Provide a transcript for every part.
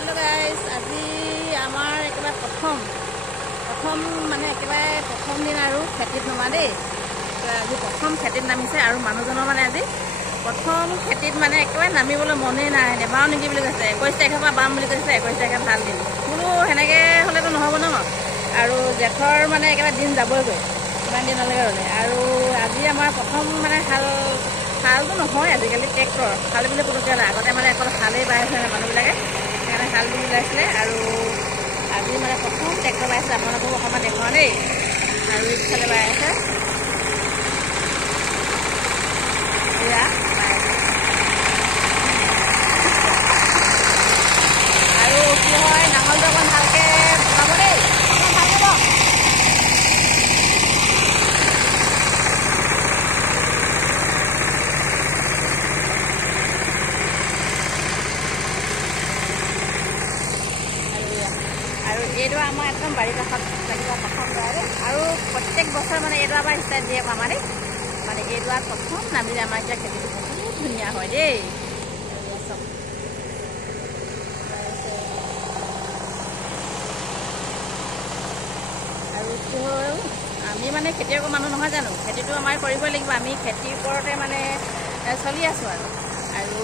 hello guys আজি আমাৰ একেবাৰে প্ৰথম মানে একেবাৰে প্ৰথম দিন আৰু খেতিত নমা দেই আজি প্ৰথম খেতিত নামিছে আৰু মানুহজনৰ মানে আজি প্ৰথম খেতিত মানে একেবাৰে নামিবলৈ মনেই নাই নেবাও নেকি বুলি কৈছে 21 তাৰিখৰ পৰা বাম বুলি কৈছে 21 তাৰিখে ভাল দিন কোনো হেনেকে হলেতো নহব ন আৰু জেঠৰ মানে একেবাৰে দিন যাবইগৈ ইমান দিনলৈকে ৰলে আৰু আজি আমাৰ প্ৰথম মানে হালটো নহয় আজিকালি ট্ৰেক্টৰ হাল বুলি পুতুকে আগতে মানে অকল হালেই বাই আছে মানুহবিলাকে সেইকাৰণে হাল বুলি ওলাইছিলে আৰু আজি মানে প্ৰথম ট্ৰেক্টৰ বাইছে আপোনালোকক অকণমান দেখুৱাওঁ দেই আৰু ইফালে বাই আছে এয়া আৰু কি হয় নাঙলটো অকণ ভালকৈ বনাব দেই অকণ ভালকৈ ব আৰু এইটো আমাৰ একদম বাৰী কাষত লাগিব প্ৰথম দৰা দেই আৰু প্ৰত্যেক বছৰ মানে এইটো আমাৰ ষ্টাৰ্ট দিয়ে আমাৰ দেই মানে এইটো প্ৰথম নামিলে আমাৰ এতিয়া খেতিটো বহুত ধুনীয়া হয় দেই আৰু কি হ'ল আমি মানে খেতিয়কৰ মানুহ নহয় জানো খেতিটো আমাৰ কৰিবই লাগিব আমি খেতিৰ ওপৰতে মানে চলি আছোঁ আৰু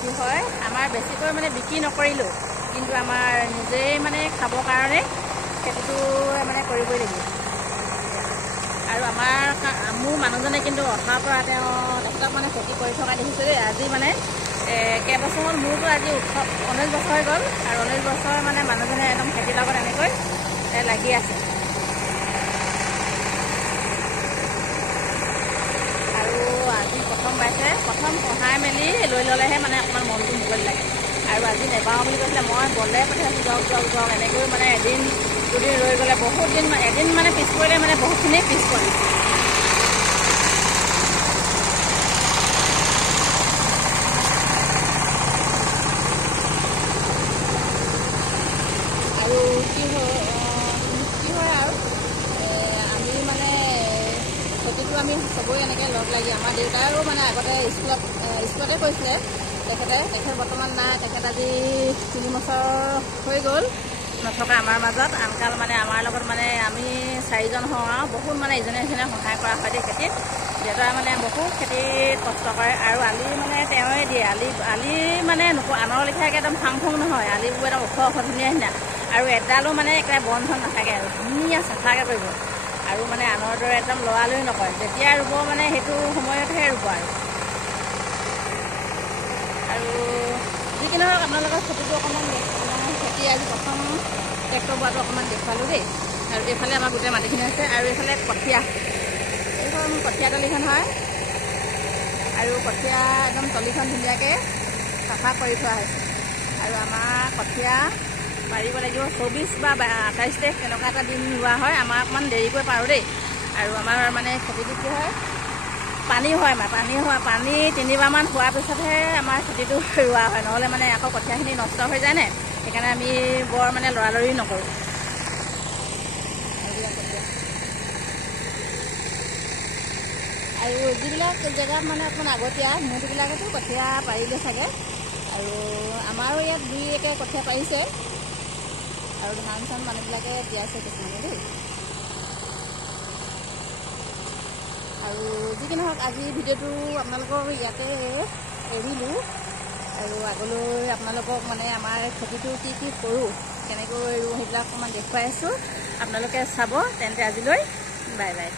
কি হয় আমাৰ বেছিকৈ মানে বিক্ৰী নকৰিলোঁ কিন্তু আমাৰ নিজেই মানে খাবৰ কাৰণে খেতিটো মানে কৰিবই লাগিব আৰু মোৰ মানুহজনে কিন্তু অহাৰ পৰা তেখেতক মানে খেতি কৰি থকা দেখিছোঁ দেই আজি মানে কেইবছৰ হ'ল মোৰতো আজি 19 বছৰ হৈ গ'ল আৰু 19 বছৰ মানে মানুহজনে একদম খেতিৰ লগত এনেকৈ লাগি আছে আৰু আজি প্ৰথম বাইছে প্ৰথম পঢ়াই মেলি লৈ ল'লেহে মানে অকণমান মনটো মুকলি লাগে আৰু আজি নেবাওঁ বুলি কৈছিলে মই গ'লে পঠাইছোঁ যাওক এনেকৈ মানে এদিন দুদিন ৰৈ গ'লে বহুত দিন এদিন মানে পিছ পৰিলে মানে বহুতখিনি পিছ পৰে আৰু কি হয় আৰু আমি মানে খেতিটো আমি চবৰে এনেকৈ লগ লাগি আমাৰ দেউতাও মানে আগতে স্কুলতে কৈছিলে তেখেত বৰ্তমান নাই তেখেত আজি 3 বছৰ হৈ গ'ল নথকা আমাৰ মাজত আনকাল মানে আমাৰ লগত মানে আমি 4জন হওঁ আৰু বহুত মানে ইজনে সিজনে সহায় কৰা হয় দেই খেতিত দেউতাই মানে বহুত খেতিত কষ্ট কৰে আৰু আলি মানে তেওঁৱে দিয়ে আলি মানে আনৰ লেখীয়াকৈ একদম ফাং নহয় আলিবোৰ একদম ওখ ধুনীয়া ধুনীয়া আৰু এডালো মানে একেবাৰে বন চন নাথাকে আৰু ধুনীয়া চাফাকৈ কৰিব আৰু মানে আনৰ দৰে একদম লৰালৰি নকৰে যেতিয়া ৰুব মানে সেইটো সময়তহে ৰুব আৰু যি কি নহওক আপোনালোকৰ খেতিটো অকণমান খেতি আজি প্ৰথম ট্ৰেক্টৰ বোৱাটো অকণমান দেখুৱালোঁ দেই আৰু এইফালে আমাৰ গোটেই মাটিখিনি আছে আৰু এইফালে কঠীয়া এইখন কঠীয়া তলিখন হয় আৰু কঠীয়া একদম তলিখন ধুনীয়াকৈ চাফা কৰি থোৱা হৈছে আৰু আমাৰ কঠীয়া পাৰিব লাগিব 24 বা 28 তাৰিখ তেনেকুৱা এটা দিন ৰোৱা হয় আমাৰ অকণমান দেৰিকৈ পাৰোঁ দেই আৰু আমাৰ মানে খেতিটো কি হয় পানী 3বাৰমান হোৱাৰ পিছতহে আমাৰ খেতিটো ৰোৱা হয় নহ'লে মানে আকৌ কঠীয়াখিনি নষ্ট হৈ যায় নে সেইকাৰণে আমি বৰ মানে লৰালৰি নকৰোঁ আৰু যিবিলাক জেগাত মানে অকণমান আগতীয়া সেইবিলাকতো কঠীয়া পাৰিলে চাগে আৰু আমাৰো ইয়াত 2 একে কঠীয়া পাৰিছে আৰু ধান চান মানুহবিলাকে দিয়াইছে কিছুমানে দেই আৰু যি কি নহওক আজি ভিডিঅ'টো আপোনালোকৰ ইয়াতে এৰিলোঁ আৰু আগলৈ আপোনালোকক মানে আমাৰ খেতিটো কি কৰোঁ কেনেকৈ ৰোওঁ সেইবিলাক অকণমান দেখুৱাই আছোঁ আপোনালোকে চাব তেন্তে আজিলৈ বাই বাই